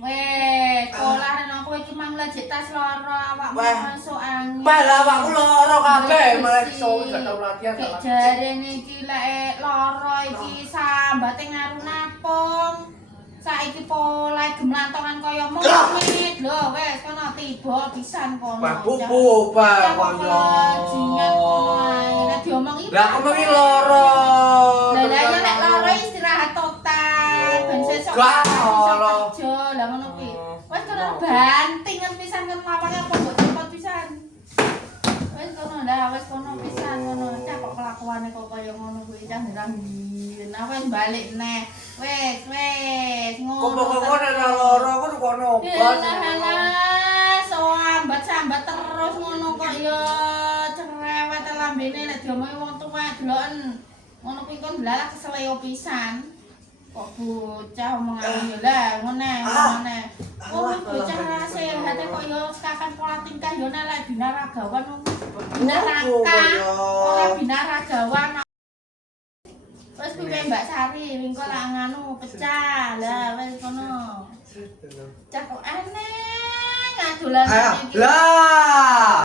Weh, sekolah nang kowe iki mang lajek tas loro awakmu masuk angin. Malah awakku loro kabeh, malah iso gak tau latihan. Kek jarene iki lek loro iki sambate ngaru napung. Saiki pola gemlantongan kaya mumit lho wis kono tiba pisan kono. Babu Pak kono. Jingan kono ae. Nek diomongi. Lah kok iki loro. Lah ya nek loro istirahat total. Ben sesuk kerja. Lah ngono kuwi. Wis kono bantingan pisan kan lawange apa mbok cepet pisan. Wis kono lah, wis kono pisan ngono. Cak kok kelakuane kok kaya ngono kuwi cah ndang ndi. Nah wis balik neh. Wis ngono. Kok nek loro kok kono obat. Lah, sambat terus ngono kok ya cerewet lambene nek diomongi wong tuwa deloken. Ngono kuwi kon delalah keseleo pisan. Kok bocah omongan yo lah ngene. Oh, bocah sehat kok yo sekakan pola tingkah yo nek binaragawan. Binaraka. Ora binaragawan. Wes piye Mbak Sari, wingko lak nganu pecah. Lah wis kono. Cak kok aneh ngadolan iki. Lah,